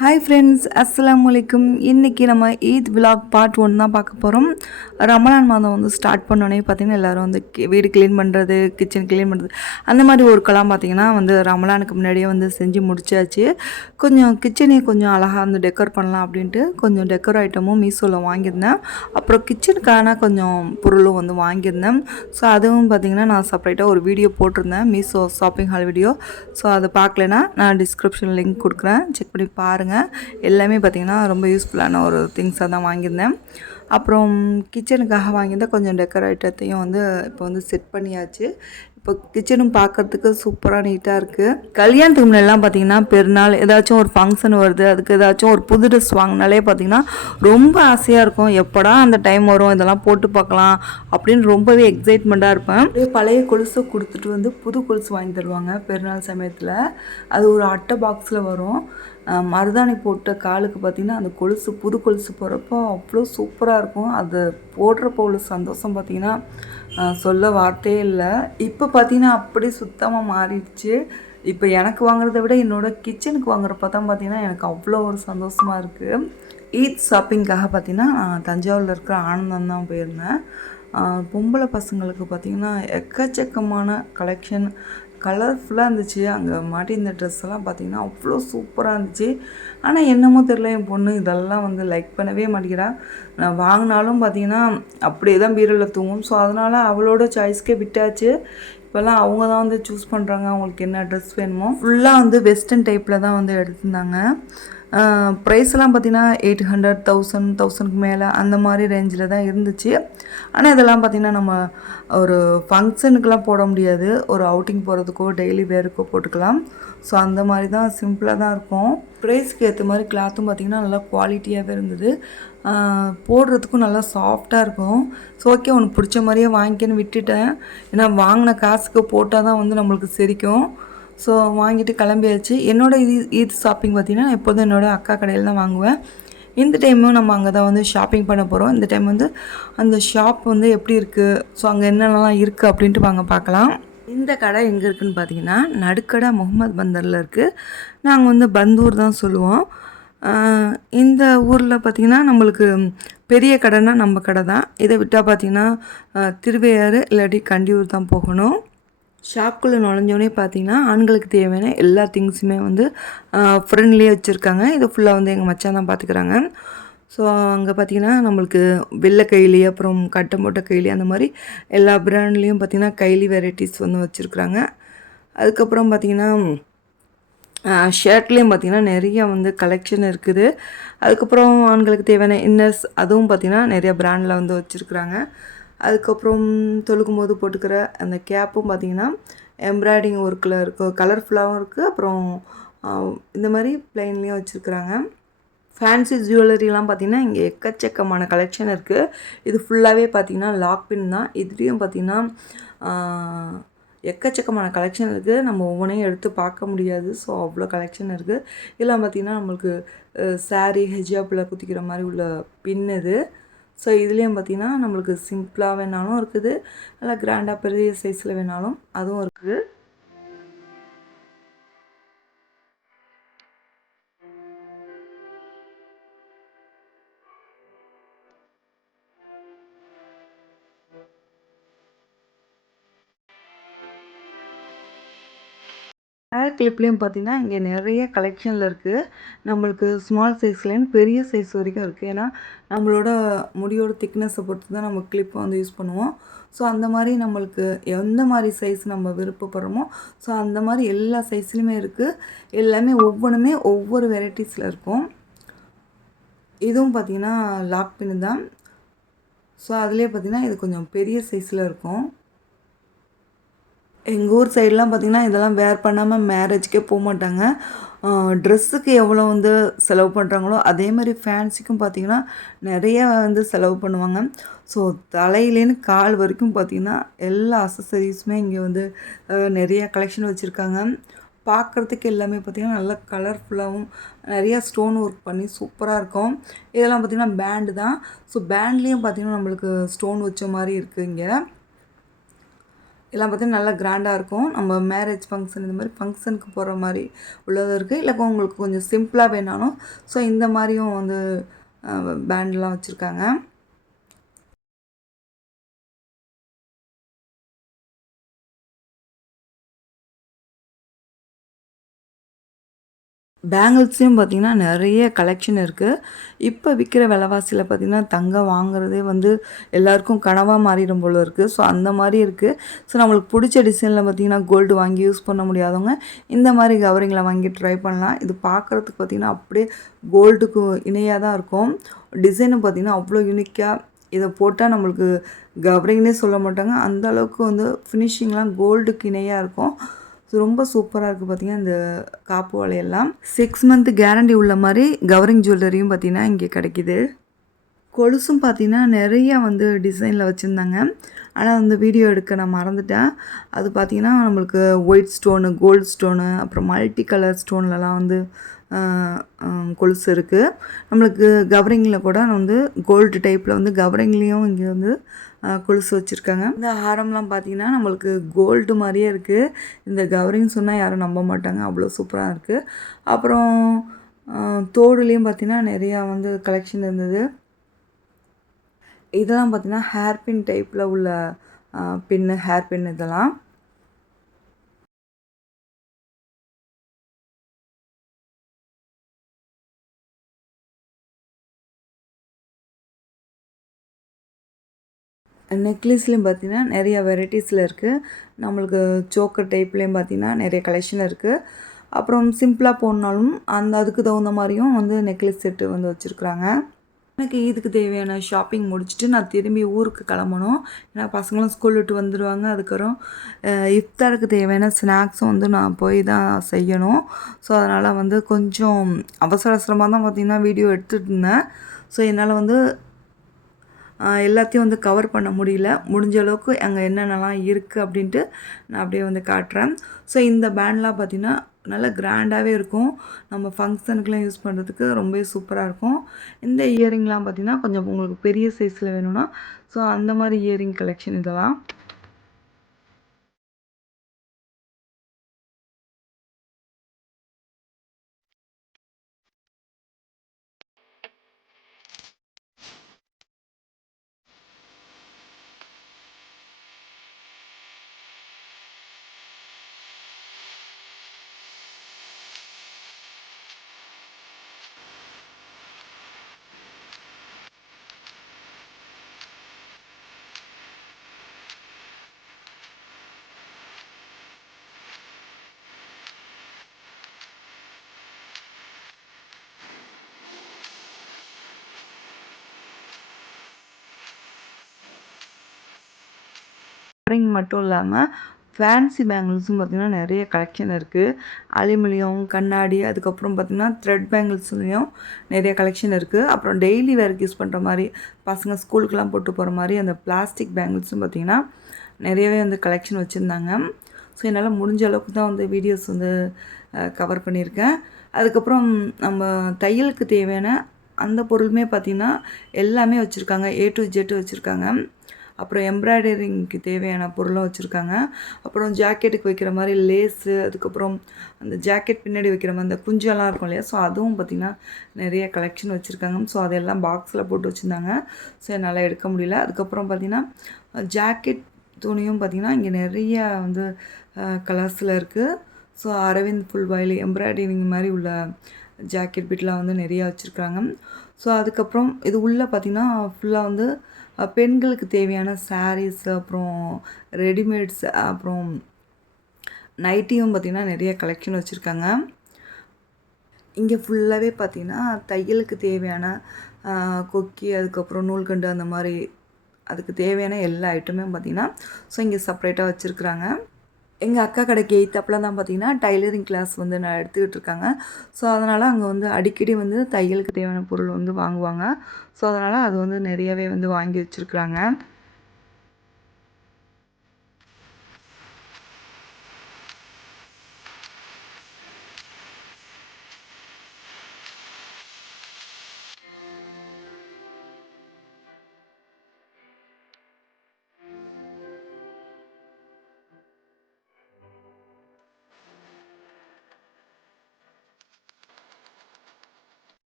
Hi friends அஸ்லாம் வலைக்கும் இன்றைக்கி நம்ம ஈத் விலாக் பார்ட் ஒன் தான் பார்க்க போகிறோம் ரமலான் மாதம் வந்து ஸ்டார்ட் பண்ணோன்னே பார்த்திங்கன்னா எல்லோரும் வந்து வீடு க்ளீன் பண்ணுறது கிச்சன் க்ளீன் பண்ணுறது அந்த மாதிரி ஒர்க்கெல்லாம் பார்த்திங்கன்னா வந்து ரமலானுக்கு முன்னாடியே வந்து செஞ்சு முடிச்சாச்சு. கொஞ்சம் கிச்சனையும் கொஞ்சம் அழகாக வந்து டெக்கர் பண்ணலாம் அப்படின்ட்டு கொஞ்சம் டெக்கர் ஐட்டமும் மீஷோவில் வாங்கியிருந்தேன். அப்புறம் கிச்சனுக்கான கொஞ்சம் பொருளும் வந்து வாங்கியிருந்தேன். ஸோ அதுவும் பார்த்திங்கன்னா நான் செப்பரேட்டாக ஒரு வீடியோ போட்டிருந்தேன் Meesho shopping haul video so அதை பார்க்கலனா நான் டிஸ்கிரிப்ஷன் லிங்க் கொடுக்குறேன். செக் பண்ணி பாருங்கள் எல்லாமே பார்த்திங்கன்னா ரொம்ப யூஸ்ஃபுல்லான ஒரு திங்ஸாக தான் வாங்கியிருந்தேன். அப்புறம் கிச்சனுக்காக வாங்கியிருந்தேன் கொஞ்சம் டெக்கரேட்டத்தையும் வந்து இப்போ வந்து செட் பண்ணியாச்சு. இப்போ கிச்சனும் பார்க்கறதுக்கு சூப்பராக நீட்டாக இருக்குது கல்யாணத்துக்கு முன்னெல்லாம் பார்த்தீங்கன்னா பெருநாள் ஏதாச்சும் ஒரு ஃபங்க்ஷன் வருது அதுக்கு ஏதாச்சும் ஒரு புது ட்ரெஸ் வாங்கினாலே பார்த்தீங்கன்னா ரொம்ப ஆசையாக இருக்கும். எப்படா அந்த டைம் வரும் இதெல்லாம் போட்டு பார்க்கலாம் அப்படின்னு ரொம்பவே எக்ஸைட்மெண்ட்டாக இருப்பேன். அப்படியே பழைய கொலுசு கொடுத்துட்டு வந்து புது கொலுசு வாங்கி தருவாங்க பெருநாள் சமயத்தில். அது ஒரு அட்டை பாக்ஸில் வரும். மருதாணி போட்ட காலுக்கு பார்த்திங்கன்னா அந்த கொலுசு புது கொலுசு போடுறப்போ அவ்வளோ சூப்பராக இருக்கும். அது போடுறப்போ உள்ள சந்தோஷம் பார்த்திங்கன்னா சொல்ல வார்த்தையே இல்லை. இப்போ பார்த்தீங்கன்னா அப்படி சுத்தமாக மாறிடுச்சு. இப்போ எனக்கு வாங்குறத விட என்னோட கிச்சனுக்கு வாங்குறப்ப தான் பார்த்தீங்கன்னா எனக்கு அவ்வளோ ஒரு சந்தோஷமாக இருக்குது ஈத் ஷாப்பிங்காக பார்த்தீங்கன்னா நான் தஞ்சாவூரில் இருக்கிற ஆனந்தம் தான் போயிருந்தேன். பொம்பளை பசங்களுக்கு பார்த்திங்கன்னா எக்கச்சக்கமான கலெக்ஷன் கலர்ஃபுல்லாக இருந்துச்சு. அங்கே மாட்டியிருந்த ட்ரெஸ் எல்லாம் பார்த்தீங்கன்னா அவ்வளோ சூப்பராக இருந்துச்சு. ஆனால் என்னமோ தெரில என் பொண்ணு இதெல்லாம் வந்து லைக் பண்ணவே மாட்டேங்கிறா. நான் வாங்கினாலும் பார்த்தீங்கன்னா அப்படியே தான் பீரோவில் தூங்கும். ஸோ அதனால் அவளோட சாய்ஸ்க்கே விட்டாச்சு. இப்போல்லாம் அவங்க தான் வந்து சூஸ் பண்ணுறாங்க அவங்களுக்கு என்ன ட்ரெஸ் வேணுமோ. ஃபுல்லாக வந்து வெஸ்டர்ன் டைப்பில் தான் வந்து எடுத்திருந்தாங்க. ப்ரைஸ்லாம் பார்த்தீங்கன்னா எயிட் ஹண்ட்ரட் தௌசண்ட் தௌசண்ட்க்கு மேலே அந்த மாதிரி ரேஞ்சில் தான் இருந்துச்சு. ஆனால் இதெல்லாம் பார்த்தீங்கன்னா நம்ம ஒரு ஃபங்க்ஷனுக்கெலாம் போட முடியாது. ஒரு அவுட்டிங் போகிறதுக்கோ டெய்லி வேருக்கோ போட்டுக்கலாம். ஸோ அந்த மாதிரி தான் சிம்பிளாக தான் இருக்கும். ப்ரைஸ்க்கு ஏற்ற மாதிரி கிளாத்தும் பார்த்திங்கன்னா நல்லா குவாலிட்டியாகவே இருந்தது. போடுறதுக்கும் நல்லா சாஃப்டாக இருக்கும். ஸோ ஓகே உனக்கு பிடிச்ச மாதிரியே வாங்கிக்கன்னு விட்டுட்டேன். ஏன்னா வாங்கின காசுக்கு போட்டால் தான் வந்து நம்மளுக்கு செரிக்கும். ஸோ வாங்கிட்டு கிளம்பியாச்சு. என்னோட இது ஈத் ஷாப்பிங் பார்த்திங்கன்னா எப்போதும் என்னோட அக்கா கடையில் தான் வாங்குவேன். இந்த டைமும் நம்ம அங்கே தான் வந்து ஷாப்பிங் பண்ண போகிறோம் இந்த டைம் வந்து அந்த ஷாப் வந்து எப்படி இருக்குது ஸோ அங்கே என்னென்னலாம் இருக்குது அப்படின்ட்டு வாங்க பார்க்கலாம். இந்த கடை எங்கே இருக்குதுன்னு பார்த்தீங்கன்னா நடுக்கடை முகமது பந்தரில் இருக்குது நாங்கள் வந்து பந்தூர் தான் சொல்லுவோம். இந்த ஊரில் பார்த்திங்கன்னா நம்மளுக்கு பெரிய கடைனா நம்ம கடை தான். இதை விட்டால் பார்த்திங்கன்னா திருவையாறு இல்லாட்டி கண்டியூர் தான் போகணும். ஷாப்குள்ளே நுழைஞ்சோடனே பார்த்தீங்கன்னா ஆண்களுக்கு தேவையான எல்லா திங்ஸுமே வந்து ஃப்ரெண்ட்லியே வச்சுருக்காங்க. இது ஃபுல்லாக வந்து எங்கள் மச்சான் தான் பார்த்துக்கிறாங்க. ஸோ அங்கே பார்த்தீங்கன்னா நம்மளுக்கு வெள்ளை கைலி அப்புறம் கட்டை மூட்டை கைலி அந்த மாதிரி எல்லா பிராண்ட்லேயும் பார்த்தீங்கன்னா கைலி வெரைட்டிஸ் வந்து வச்சுருக்குறாங்க. அதுக்கப்புறம் பார்த்தீங்கன்னா ஷர்ட்லேயும் பார்த்தீங்கன்னா நிறைய வந்து கலெக்ஷன் இருக்குது. அதுக்கப்புறம் ஆண்களுக்கு தேவையான இன்னர்ஸ் அதுவும் பார்த்திங்கன்னா நிறைய பிராண்டில் வந்து வச்சுருக்குறாங்க. அதுக்கப்புறம் தொழுகும் போது போட்டுக்கிற அந்த கேப்பும் பார்த்தீங்கன்னா எம்ப்ராய்டிங் ஒர்க்கில் இருக்கும் கலர்ஃபுல்லாகவும் இருக்குது அப்புறம் இந்த மாதிரி பிளைன்லேயும் வச்சுருக்குறாங்க. ஃபேன்சி ஜுவல்லரிலாம் பார்த்திங்கன்னா இங்கே எக்கச்சக்கமான கலெக்ஷன் இருக்குது இது ஃபுல்லாகவே பார்த்தீங்கன்னா லாக் பின் தான். இதுலேயும் பார்த்தீங்கன்னா எக்கச்சக்கமான கலெக்ஷன் இருக்குது நம்ம ஒவ்வொன்றையும் எடுத்து பார்க்க முடியாது. ஸோ அவ்வளோ கலெக்ஷன் இருக்குது இதெல்லாம் பார்த்திங்கன்னா நம்மளுக்கு சாரீ ஹெஜாப்பில் குத்திக்கிற மாதிரி உள்ள பின் இது. ஸோ இதுலேயும் பார்த்திங்கன்னா நம்மளுக்கு சிம்பிளாக வேணாலும் இருக்குது. நல்லா கிராண்டாக பெரிய சைஸில் வேணாலும் அதுவும் இருக்குது. ஹேர் கிளிப்லேயும் பார்த்தீங்கன்னா இங்கே நிறைய கலெக்ஷனில் இருக்குது நம்மளுக்கு ஸ்மால் சைஸ்லேருந்து பெரிய சைஸ் வரைக்கும் இருக்குது ஏன்னா நம்மளோட முடியோட திக்னஸை பொறுத்து தான் நம்ம கிளிப்பை வந்து யூஸ் பண்ணுவோம். ஸோ அந்த மாதிரி நம்மளுக்கு எந்த மாதிரி சைஸ் நம்ம விருப்பப்படுறோமோ ஸோ அந்த மாதிரி எல்லா சைஸ்லையுமே இருக்குது எல்லாமே ஒவ்வொன்றுமே ஒவ்வொரு வெரைட்டிஸில் இருக்கும். இதுவும் பார்த்தீங்கன்னா லாக் பின்னு தான். ஸோ அதுலேயே பார்த்தீங்கன்னா இது கொஞ்சம் பெரிய சைஸில் இருக்கும். எங்கள் ஊர் சைட்லாம் பார்த்திங்கன்னா இதெல்லாம் வேர் பண்ணாமல் மேரேஜ்க்கே போக மாட்டாங்க. ட்ரெஸ்ஸுக்கு எவ்வளோ வந்து செலவு பண்ணுறாங்களோ அதே மாதிரி ஃபேன்சிக்கும் பார்த்திங்கன்னா நிறைய வந்து செலவு பண்ணுவாங்க. ஸோ தலையிலேருந்து கால் வரைக்கும் பார்த்திங்கன்னா எல்லா அசசரிஸுமே இங்கே வந்து நிறைய கலெக்ஷன் வச்சுருக்காங்க. பார்க்குறதுக்கு எல்லாமே பார்த்திங்கன்னா நல்லா கலர்ஃபுல்லாகவும் நிறையா ஸ்டோன் ஒர்க் பண்ணி சூப்பராக இருக்கும். இதெல்லாம் பார்த்திங்கன்னா பேண்டு தான். ஸோ பேண்ட்லேயும் பார்த்திங்கன்னா நம்மளுக்கு ஸ்டோன் வச்ச மாதிரி இருக்குது இங்கே. எல்லாம் பார்த்தீங்கன்னா நல்லா கிராண்டாக இருக்கும். நம்ம மேரேஜ் ஃபங்க்ஷன் இந்த மாதிரி ஃபங்க்ஷனுக்கு போகிற மாதிரி உள்ளதும் இருக்குது இல்லை உங்களுக்கு கொஞ்சம் சிம்பிளாக வேணாலும். ஸோ இந்த மாதிரியும் வந்து பேண்ட்லாம் வச்சுருக்காங்க. பேங்கிள்ஸ்லேயும் பார்த்திங்கன்னா நிறைய கலெக்ஷன் இருக்குது இப்போ விற்கிற விலைவாசியில் பார்த்திங்கன்னா தங்கம் வாங்குறதே வந்து எல்லாருக்கும் கனவாக மாறிடும் போல இருக்குது ஸோ அந்த மாதிரி இருக்குது ஸோ நம்மளுக்கு பிடிச்ச டிசைனில் பார்த்திங்கன்னா கோல்டு வாங்கி யூஸ் பண்ண முடியாதவங்க இந்த மாதிரி கவரிங்கில் வாங்கி ட்ரை பண்ணலாம். இது பார்க்குறதுக்கு பார்த்திங்கன்னா அப்படியே கோல்டுக்கு இணையாக தான் இருக்கும். டிசைனும் பார்த்திங்கன்னா அவ்வளோ யூனிக்காக இதை போட்டால் நம்மளுக்கு கவரிங்னே சொல்ல மாட்டாங்க. அந்த அளவுக்கு வந்து ஃபினிஷிங்லாம் கோல்டுக்கு இணையாக இருக்கும். ஸோ ரொம்ப சூப்பராக இருக்குது பார்த்திங்கன்னா இந்த காப்பு வலையெல்லாம் சிக்ஸ் மந்த் கேரண்டி உள்ள மாதிரி கவரிங் ஜுவல்லரியும் பார்த்திங்கன்னா இங்கே கிடைக்கிது. கொலுசும் பார்த்திங்கன்னா நிறையா வந்து டிசைனில் வச்சுருந்தாங்க. ஆனால் அந்த வீடியோ எடுக்க நான் மறந்துட்டேன். அது பார்த்திங்கன்னா நம்மளுக்கு ஒயிட் ஸ்டோனு கோல்டு ஸ்டோனு அப்புறம் மல்டி கலர் ஸ்டோன்லலாம் வந்து கொலுசு இருக்குது நம்மளுக்கு கவரிங்கில் கூட வந்து கோல்டு டைப்பில் வந்து கவரிங்லேயும் இங்கே வந்து கொலுசு வச்சுருக்காங்க. இந்த ஹாரம்லாம் பார்த்திங்கன்னா நம்மளுக்கு கோல்டு மாதிரியே இருக்குது இந்த கவரிங் சொன்னால் யாரும் நம்ப மாட்டாங்க. அவ்வளோ சூப்பராக இருக்குது அப்புறம் தோடுலேயும் பார்த்திங்கன்னா நிறையா வந்து கலெக்ஷன் இருந்தது. இதெல்லாம் பார்த்திங்கன்னா ஹேர் பின் டைப்பில் உள்ள பின்னு ஹேர் பின் இதெல்லாம். நெக்லஸ்லேயும் பார்த்தீங்கன்னா நிறையா வெரைட்டிஸில் இருக்குது நம்மளுக்கு சோக்கர் டைப்லேயும் பார்த்தீங்கன்னா நிறைய கலெக்ஷன் இருக்குது அப்புறம் சிம்பிளாக போனாலும் அந்த அதுக்கு தகுந்த மாதிரியும் வந்து நெக்லஸ் செட்டு வந்து வச்சுருக்குறாங்க. எனக்கு இதுக்கு தேவையான ஷாப்பிங் முடிச்சுட்டு நான் திரும்பி ஊருக்கு கிளம்பணும். ஏன்னா பசங்களும் ஸ்கூல் விட்டு வந்துடுவாங்க அதுக்கப்புறம் இஃப்தாருக்கு தேவையான ஸ்நாக்ஸும் வந்து நான் போய் தான் செய்யணும். ஸோ அதனால் வந்து கொஞ்சம் அவசர அவசரமாக தான் பார்த்திங்கன்னா வீடியோ எடுத்துகிட்டு இருந்தேன். ஸோ என்னால் வந்து எல்லாத்தையும் வந்து கவர் பண்ண முடியல. முடிஞ்ச அளவுக்கு அங்கே என்னென்னலாம் இருக்குது அப்படின்ட்டு நான் அப்படியே வந்து காட்டுறேன். ஸோ இந்த பேண்ட்லாம் பார்த்திங்கன்னா நல்லா கிராண்டாகவே இருக்கும். நம்ம ஃபங்க்ஷனுக்குலாம் யூஸ் பண்ணுறதுக்கு ரொம்பவே சூப்பராக இருக்கும். இந்த இயரிங்லாம் பார்த்திங்கன்னா கொஞ்சம் உங்களுக்கு பெரிய சைஸில் வேணும்னா ஸோ அந்த மாதிரி இயரிங் கலெக்ஷன் இதெல்லாம். ரிங் மட்டும் இல்லாமல் ஃபேன்சி பேங்கிள்ஸும் பார்த்திங்கன்னா நிறைய கலெக்ஷன் இருக்குது அலுமினியம் கண்ணாடி அதுக்கப்புறம் பார்த்திங்கன்னா த்ரெட் பேங்கிள்ஸ்லேயும் நிறைய கலெக்ஷன் இருக்குது அப்புறம் டெய்லி வேர்க்கு யூஸ் பண்ணுற மாதிரி பசங்க ஸ்கூலுக்கெலாம் போட்டு போகிற மாதிரி அந்த பிளாஸ்டிக் பேங்கிள்ஸும் பார்த்திங்கன்னா நிறையவே வந்து கலெக்ஷன் வச்சுருந்தாங்க. ஸோ என்னால் முடிஞ்ச அளவுக்கு தான் வந்து வீடியோஸ் வந்து கவர் பண்ணியிருக்கேன். அதுக்கப்புறம் நம்ம தையலுக்கு தேவையான அந்த பொருளுமே பார்த்திங்கன்னா எல்லாமே வச்சுருக்காங்க. ஏ டு ஜெட்டு வச்சுருக்காங்க. அப்புறம் எம்ப்ராய்டரிங்க்கு தேவையான பொருளும் வச்சுருக்காங்க. அப்புறம் ஜாக்கெட்டுக்கு வைக்கிற மாதிரி லேஸு அதுக்கப்புறம் அந்த ஜாக்கெட் பின்னாடி வைக்கிற மாதிரி அந்த குஞ்செல்லாம் இருக்கும் இல்லையா? ஸோ அதுவும் பார்த்திங்கன்னா நிறைய கலெக்ஷன் வச்சுருக்காங்க. ஸோ அதெல்லாம் பாக்ஸில் போட்டு வச்சுருந்தாங்க. ஸோ என்னால் எடுக்க முடியல. அதுக்கப்புறம் பார்த்திங்கன்னா ஜாக்கெட் துணியும் பார்த்திங்கன்னா இங்கே நிறைய வந்து கலர்ஸில் இருக்குது so Aravind full voile embroidering மாதிரி உள்ள ஜாக்கெட் பிட்லாம் வந்து நிறையா வச்சுருக்காங்க. ஸோ அதுக்கப்புறம் இது உள்ளே பார்த்திங்கன்னா ஃபுல்லாக வந்து பெண்களுக்கு தேவையான சாரீஸ் அப்புறம் ரெடிமேட்ஸ் அப்புறம் நைட்டியும் பார்த்திங்கன்னா நிறைய கலெக்ஷன் வச்சுருக்காங்க. இங்கே ஃபுல்லாகவே பார்த்திங்கன்னா தையலுக்கு தேவையான கொக்கி அதுக்கப்புறம் நூல்கண்டு அந்த மாதிரி அதுக்கு தேவையான எல்லா ஐட்டமும் பார்த்திங்கன்னா ஸோ இங்கே செப்ரேட்டாக வச்சுருக்குறாங்க. எங்கள் அக்கா கடைக்கு அப்பெல்லாம் தான் பார்த்தீங்கன்னா டைலரிங் கிளாஸ் வந்து நான் எடுத்துக்கிட்டு இருக்காங்க. ஸோ அதனால் அங்கே வந்து அடிக்கடி வந்து தையலுக்கு தேவையான பொருள் வந்து வாங்குவாங்க. ஸோ அதனால் அது வந்து நிறையவே வந்து வாங்கி வச்சுருக்குறாங்க.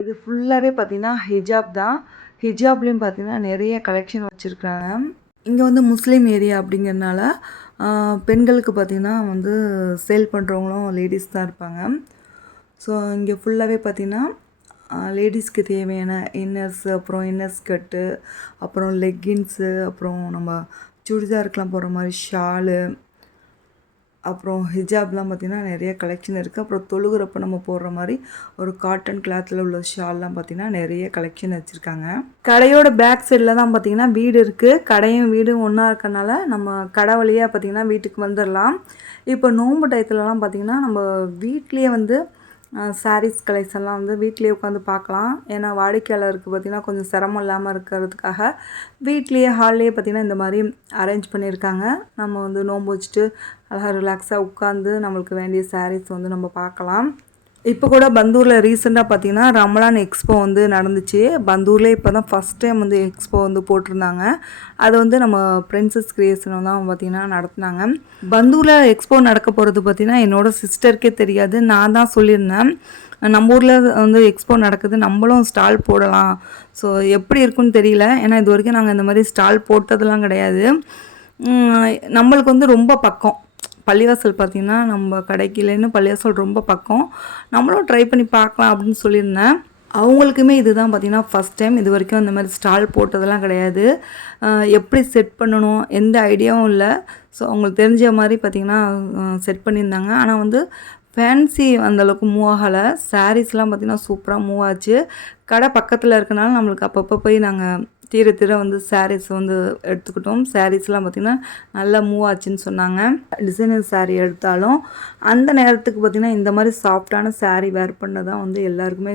இது ஃபுல்லாகவே பார்த்தீங்கன்னா ஹிஜாப் தான். ஹிஜாப்லேயும் பார்த்தீங்கன்னா நிறைய கலெக்ஷன் வச்சுருக்காங்க இங்கே வந்து முஸ்லீம் ஏரியா அப்படிங்கிறனால பெண்களுக்கு பார்த்தீங்கன்னா வந்து சேல் பண்ணுறவங்களும் லேடிஸ் தான் இருப்பாங்க. ஸோ இங்கே ஃபுல்லாகவே பார்த்தீங்கன்னா லேடிஸ்க்கு தேவையான இன்னர்ஸ் அப்புறம் இன்னர் ஸ்கர்ட்டு அப்புறம் லெக்கின்ஸு அப்புறம் நம்ம சுடிதாருக்கெலாம் போடுற மாதிரி ஷாலு அப்புறம் ஹிஜாப்லாம் பார்த்திங்கன்னா நிறைய கலெக்ஷன் இருக்குது. அப்புறம் தொழுகிறப்ப நம்ம போடுற மாதிரி ஒரு காட்டன் கிளாத்தில் உள்ள ஷால்லாம் பார்த்திங்கன்னா நிறைய கலெக்ஷன் வச்சுருக்காங்க. கடையோட பேக் சைடில் தான் பார்த்திங்கன்னா வீடு இருக்குது. கடையும் வீடும் ஒன்றா இருக்கனால நம்ம கடை வழியாக பார்த்திங்கன்னா வீட்டுக்கு வந்துடலாம் இப்போ நோன்பு டயத்துலலாம் பார்த்திங்கன்னா நம்ம வீட்லேயே வந்து சாரீஸ் கலெக்ஷன்லாம் வந்து வீட்லேயே உட்காந்து பார்க்கலாம். ஏன்னா வாடிக்கையாளருக்கு பார்த்திங்கன்னா கொஞ்சம் சிரமம் இல்லாமல் இருக்கிறதுக்காக வீட்லேயே ஹால்லேயே பார்த்திங்கன்னா இந்த மாதிரி அரேஞ்ச் பண்ணியிருக்காங்க. நம்ம வந்து நோன்பு வச்சுட்டு அழகாக ரிலாக்ஸாக உட்காந்து நம்மளுக்கு வேண்டிய சாரீஸ் வந்து நம்ம பார்க்கலாம். இப்போ கூட பந்தூரில் ரீசெண்டாக பார்த்தீங்கன்னா ரமலான் எக்ஸ்போ வந்து நடந்துச்சு. பந்தூரில் இப்போ தான் ஃபஸ்ட் டைம் வந்து எக்ஸ்போ வந்து போட்டிருந்தாங்க. அது வந்து நம்ம பிரின்சஸ் கிரியேஷன் தான் பார்த்திங்கன்னா நடத்துனாங்க. பந்தூரில் எக்ஸ்போ நடக்க போகிறது பார்த்தீங்கன்னா என்னோட சிஸ்டருக்கே தெரியாது. நான் தான் சொல்லியிருந்தேன். நம்ம ஊரில் வந்து எக்ஸ்போ நடக்குது. நம்மளும் ஸ்டால் போடலாம். ஸோ எப்படி இருக்குன்னு தெரியல. ஏன்னா இது வரைக்கும் நாங்கள் இந்த மாதிரி ஸ்டால் போட்டதெல்லாம் கிடையாது. நம்மளுக்கு வந்து ரொம்ப பக்கம். பள்ளிவாசல் பார்த்திங்கன்னா நம்ம கடைக்கிலேருந்து பள்ளிவாசல் ரொம்ப பக்கம். நம்மளும் ட்ரை பண்ணி பார்க்கலாம் அப்படின்னு சொல்லியிருந்தேன். அவங்களுக்குமே இதுதான் பார்த்தீங்கன்னா ஃபஸ்ட் டைம் இது வரைக்கும் அந்த மாதிரி ஸ்டால் போட்டதெல்லாம் கிடையாது. எப்படி செட் பண்ணணும் எந்த ஐடியாவும் இல்லை. ஸோ அவங்களுக்கு தெரிஞ்ச மாதிரி பார்த்திங்கன்னா செட் பண்ணியிருந்தாங்க. ஆனால் வந்து ஃபேன்சி அந்தளவுக்கு மூவ் ஆகலை. சாரீஸ்லாம் பார்த்திங்கன்னா சூப்பராக மூவ் ஆச்சு. கடை பக்கத்தில் இருக்கனால நம்மளுக்கு அப்பப்போ போய் நாங்கள் தீர தீர வந்து சாரீஸ் வந்து எடுத்துக்கிட்டோம். சாரீஸ்லாம் பார்த்திங்கன்னா நல்லா மூவ் ஆச்சுன்னு சொன்னாங்க. டிசைனர் சாரீ எடுத்தாலும் அந்த நேரத்துக்கு பார்த்திங்கன்னா இந்த மாதிரி சாஃப்டான சாரீ வேர் பண்ண தான் வந்து எல்லாருக்குமே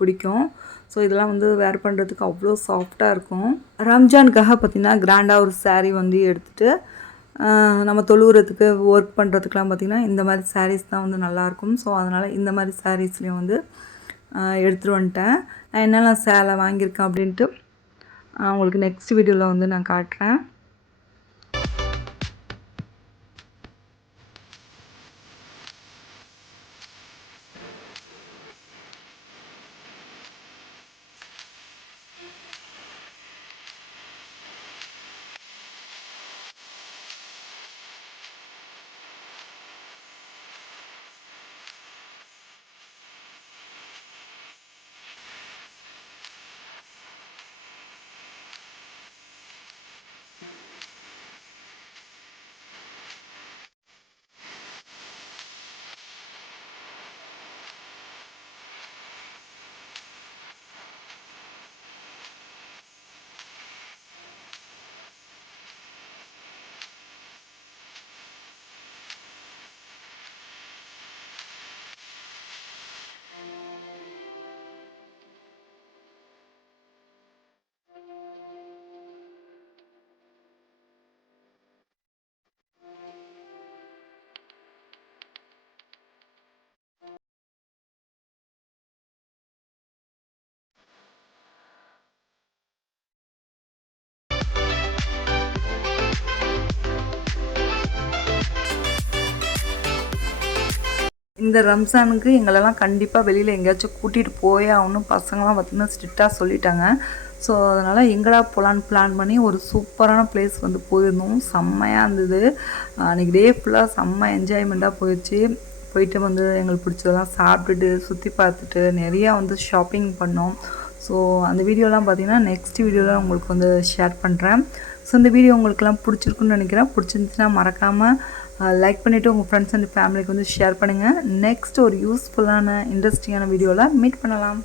பிடிக்கும். ஸோ இதெல்லாம் வந்து வேர் பண்ணுறதுக்கு அவ்வளோ சாஃப்டாக இருக்கும். ரம்ஜானுக்காக பார்த்திங்கன்னா கிராண்டாக ஒரு சாரீ வந்து எடுத்துகிட்டு நம்ம தொழுவுறதுக்கு ஒர்க் பண்ணுறதுக்குலாம் பார்த்திங்கன்னா இந்த மாதிரி சாரீஸ் தான் வந்து நல்லாயிருக்கும். ஸோ அதனால் இந்த மாதிரி சாரீஸ்லேயும் வந்து எடுத்துகிட்டு வந்துட்டேன். நான் என்னெல்லாம் சேலை வாங்கியிருக்கேன் அப்படின்ட்டு உங்களுக்கு நெக்ஸ்ட் வீடியோவில் வந்து நான் காட்டுறேன். இந்த ரம்ஜானுக்கு எங்களெல்லாம் கண்டிப்பாக வெளியில் எங்கேயாச்சும் கூட்டிகிட்டு போயே ஆகணும் பசங்களாம் பார்த்திங்கன்னா ஸ்ட்ரிக்டாக சொல்லிட்டாங்க. ஸோ அதனால் எங்கடா போகலான்னு பிளான் பண்ணி ஒரு சூப்பரான பிளேஸ் வந்து போயிருந்தோம். செம்மையாக இருந்தது. அன்றைக்கி டே ஃபுல்லாக செம்ம என்ஜாய்மெண்ட்டாக போயிடுச்சு. போயிட்டு வந்து எங்களுக்கு பிடிச்சதெல்லாம் சாப்பிட்டுட்டு சுற்றி பார்த்துட்டு நிறையா வந்து ஷாப்பிங் பண்ணோம். ஸோ அந்த வீடியோலாம் பார்த்திங்கன்னா நெக்ஸ்ட் வீடியோவில் உங்களுக்கு வந்து ஷேர் பண்ணுறேன் ஸோ இந்த வீடியோ உங்களுக்குலாம் பிடிச்சிருக்குன்னு நினைக்கிறேன். பிடிச்சிருந்துச்சுன்னா மறக்காமல் லைக் பண்ணிவிட்டு உங்கள் ஃப்ரெண்ட்ஸ் அண்ட் ஃபேமிலிக்கு வந்து ஷேர் பண்ணுங்கள் நெக்ஸ்ட் ஒரு யூஸ்ஃபுல்லான இன்ட்ரெஸ்டிங்கான வீடியோவில் மீட் பண்ணலாம்.